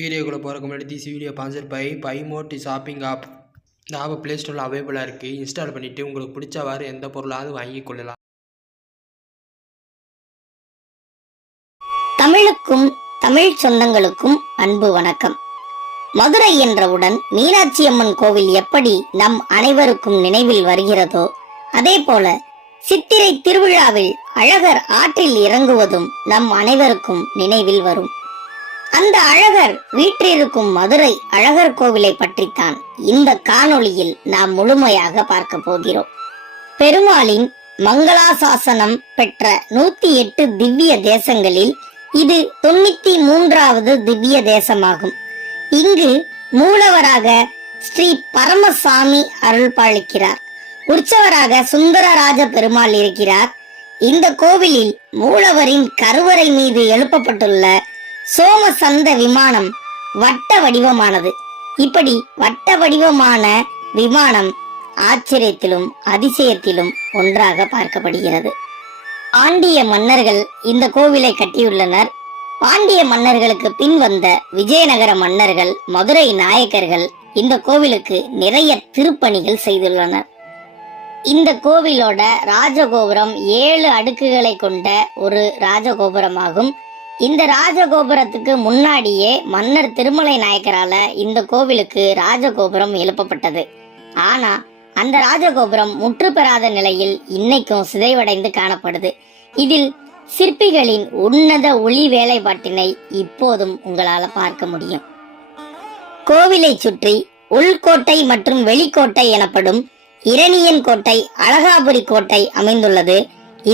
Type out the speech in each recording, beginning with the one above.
வீடியோக்குள்ளே போகிறக்கு முன்னாடி this video sponsor by mod shopping app. இந்த ஆப் ப்ளே ஸ்டோரில் அவைலபிளாக இருக்குது. இன்ஸ்டால் பண்ணிவிட்டு உங்களுக்கு பிடிச்சவாறு எந்த பொருளாவது வாங்கி கொள்ளலாம். தமிழுக்கும் தமிழ் சொந்தங்களுக்கும் அன்பு வணக்கம். மதுரை என்றவுடன் மீனாட்சி அம்மன் கோவில் எப்படி நம் அனைவருக்கும் நினைவில் வருகிறதோ அதே போல சித்திரை திருவிழாவில் அழகர் ஆற்றில் இறங்குவதும் நம் அனைவருக்கும் நினைவில் வரும். அந்த அழகர் வீற்றிருக்கும் மதுரை அழகர் கோவிலை பற்றித்தான் இந்த காணொளியில் நாம் முழுமையாக பார்க்க போகிறோம். பெருமாளின் மங்களாசாசனம் பெற்ற 108 திவ்ய தேசங்களில் இது 93வது திவ்ய தேசமாகும். இங்கு மூலவராக ஸ்ரீ பரமசாமி அருள் பாலிக்கிறார். உற்சவராக சுந்தரராஜ பெருமாள் இருக்கிறார். இந்த கோவிலில் மூலவரின் கருவறை மீது எழுப்பப்பட்டுள்ள சோமசந்த விமானம் வட்ட வடிவமானது. இப்படி வட்ட வடிவமான விமானம் ஆச்சரியத்திலும் அதிசயத்திலும் ஒன்றாக பார்க்கப்படுகிறது. பாண்டிய மன்னர்கள் இந்த கோவிலை கட்டியுள்ளனர். பாண்டிய மன்னர்களுக்கு பின் வந்த விஜயநகர மன்னர்கள், மதுரை நாயக்கர்கள் இந்த கோவிலுக்கு நிறைய திருப்பணிகள் செய்துள்ளனர். இந்த கோவிலோட ராஜகோபுரம் 7 அடுக்குகளை கொண்ட ஒரு ராஜகோபுரமாகும். இந்த ராஜகோபுரத்துக்கு முன்னாடியே மன்னர் திருமலை நாயக்கரால இந்த கோவிலுக்கு ராஜகோபுரம் எழுப்பப்பட்டது. ஆனா அந்த ராஜகோபுரம் முற்று பெறாத நிலையில் இன்னைக்கும் சிதைவடைந்து காணப்படுது. இதில் சிற்பிகளின் உன்னத ஒளி வேலைப்பாட்டினை இப்போதும் உங்களால பார்க்க முடியும். கோவிலை சுற்றி உள்கோட்டை மற்றும் வெளிக்கோட்டை எனப்படும் இரணியன் கோட்டை, அழகாபுரி கோட்டை அமைந்துள்ளது.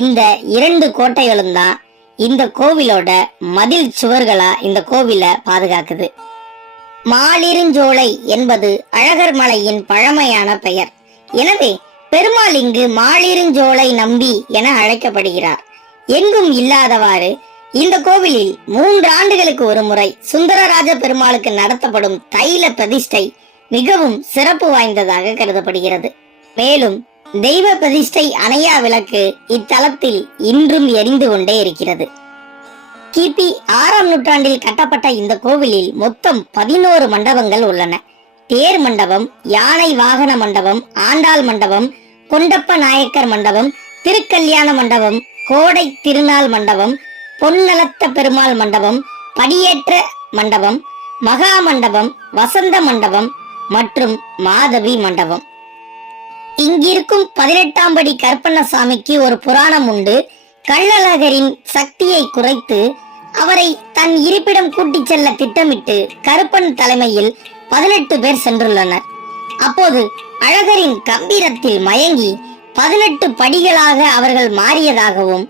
இந்த 2 கோட்டைகளும் தான் இந்த கோவிலோட மதில் சுவர்களா இந்த கோவிலை பாதுகாக்குது. மாலிருஞ்சோலை என்பது அழகர் மலையின் பழமையான பெயர். எனவே பெருமாள் இங்கு மாலிருஞ்சோலை நம்பி என அழைக்கப்படுகிறார். எங்கும் இல்லாதவாறு இந்த கோவிலில் 3 ஆண்டுகளுக்கு ஒரு முறை சுந்தரராஜ பெருமாளுக்கு நடத்தப்படும் தைல பிரதிஷ்டை மிகவும் சிறப்பு வாய்ந்ததாக கருதப்படுகிறது. மேலும் தெய்வ பிரதிஷ்டை அணையா விளக்கு இத்தலத்தில் இன்றும் எரிந்து கொண்டே இருக்கிறது. கிபி 6ஆம் நூற்றாண்டில் கட்டப்பட்ட இந்த கோவிலில் மொத்தம் 11 மண்டபங்கள் உள்ளன. தேர் மண்டபம், யானை வாகன மண்டபம், ஆண்டாள் மண்டபம், கொண்டப்ப நாயக்கர் மண்டபம், திருக்கல்யாண மண்டபம், கோடை திருநாள் மண்டபம், பொன்னலத்த பெருமாள் மண்டபம், படியேற்ற மண்டபம், மகா மண்டபம், வசந்த மண்டபம் மற்றும் மாதவி மண்டபம். இங்கிருக்கும் 18ஆம் படி கருப்பண்ணசாமிக்கு ஒரு புராணம் உண்டு. கள்ளழகரின் சக்தியை குறைத்து அவரை தன் இருப்பிடம் கூட்டிச் செல்ல திட்டமிட்டு கருப்பன் தலைமையில் 18 பேர் சென்றுள்ளனர். அப்போது அழகரின் கம்பீரத்தில் மயங்கி 18 படிகளாக அவர்கள் மாறியதாகவும்,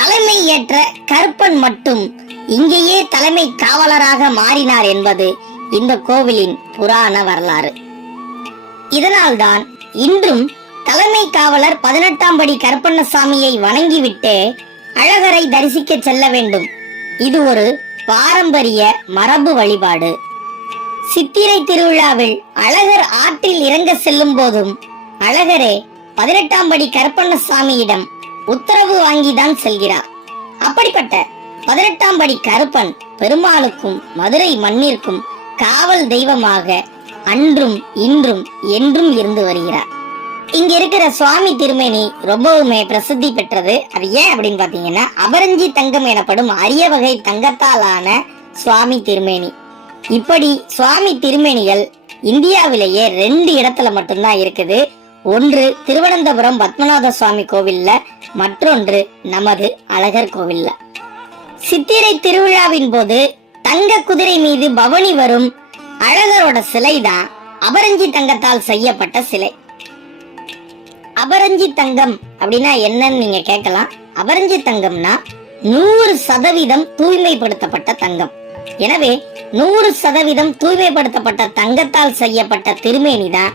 தலைமை ஏற்ற கருப்பன் மட்டும் இங்கேயே தலைமை காவலராக மாறினார் என்பது இந்த கோவிலின் புராண வரலாறு. இதனால்தான் இன்றும் தலைமை காவலர் 18ஆம் படி கருப்பண்ணசாமியை வணங்கிவிட்டு அழகரை தரிசிக்க செல்ல வேண்டும். இது ஒரு பாரம்பரிய மரபு வழிபாடு. சித்திரை திருவிழாவில் அழகர் ஆற்றில் இறங்க செல்லும் போதும் அழகரே 18ஆம் படி கருப்பண்ணசாமியிடம் உத்தரவு வாங்கிதான் செல்கிறார். அப்படிப்பட்ட 18ஆம் படி கருப்பன் பெருமாளுக்கும் மதுரை மண்ணிற்கும் காவல் தெய்வமாக அன்றும் இன்றும் என்றும் இருந்து வருகிறார். இங்க இருக்கிற சுவாமி திருமேனி ரொம்பவுமே பிரசித்தி பெற்றது. அது ஏன் அப்படின்னு பாத்தீங்கன்னா, அபரஞ்சி தங்கம் எனப்படும் அரிய வகை தங்கத்தாலான சுவாமி திருமேனி. இப்படி சுவாமி திருமேனிகள் இந்தியாவிலேயே 2 இடத்துல மட்டும்தான் இருக்குது. ஒன்று திருவனந்தபுரம் பத்மநாத சுவாமி கோவில்ல, மற்றொன்று நமது அழகர் கோவில்ல. சித்திரை திருவிழாவின் போது தங்க குதிரை மீது பவனி வரும் அழகரோட சிலைதான் அபரஞ்சி தங்கத்தால் செய்யப்பட்ட சிலை. அபரஞ்சி தங்கம் அப்படின்னா என்னன்னு நீங்க கேட்கலாம். அபரஞ்சி தங்கம்னா 100% தூய்மைப்படுத்தப்பட்ட தங்கம். எனவே 100% தூய்மைப்படுத்தப்பட்ட தங்கத்தால் செய்யப்பட்ட திருமேனி தான்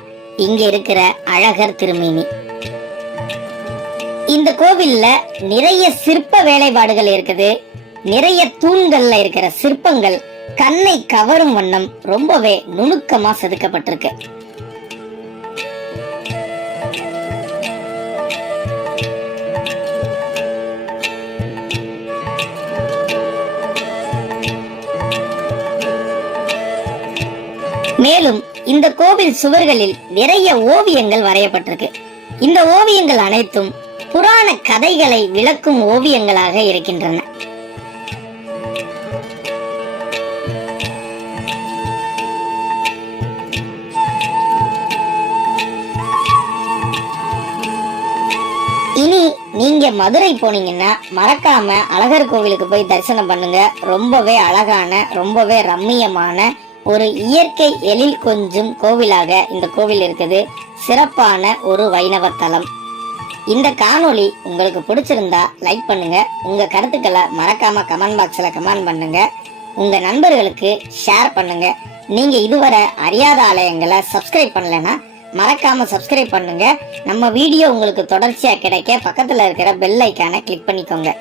இங்க இருக்கிற அழகர் திருமேனி. இந்த கோவில்ல நிறைய சிற்ப வேலைப்பாடுகள் இருக்குது. நிறைய தூண்கள்ல இருக்கிற சிற்பங்கள் கண்ணை கவரும் வண்ணம் ரொம்பவே நுணுக்கமா செதுக்கப்பட்டிருக்கு. மேலும் இந்த கோவில் சுவர்களில் நிறைய ஓவியங்கள் வரையப்பட்டிருக்கு. இந்த ஓவியங்கள் அனைத்தும் புராண கதைகளை விளக்கும் ஓவியங்களாக இருக்கின்றன. இனி நீங்க மதுரை போனீங்கன்னா மறக்காம அழகர் கோவிலுக்கு போய் தரிசனம் பண்ணுங்க. ரொம்பவே அழகான, ரொம்பவே ரம்மியமான ஒரு இயற்கை எழில் கொஞ்சும் கோவிலாக இந்த கோவில் இருக்குது. சிறப்பான ஒரு வைணவ தலம். இந்த காணொளி உங்களுக்கு பிடிச்சிருந்தா லைக் பண்ணுங்க. உங்க கருத்துக்களை மறக்காம கமெண்ட் பாக்ஸ்ல கமெண்ட் பண்ணுங்க. உங்க நண்பர்களுக்கு ஷேர் பண்ணுங்க. நீங்க இதுவரை அறியாத ஆலயங்களை சப்ஸ்கிரைப் பண்ணலைன்னா மறக்காம சப்ஸ்கிரைப் பண்ணுங்க. நம்ம வீடியோ உங்களுக்கு தொடர்ச்சியா கிடைக்க பக்கத்துல இருக்கிற பெல் ஐக்கானை கிளிக் பண்ணிக்கோங்க.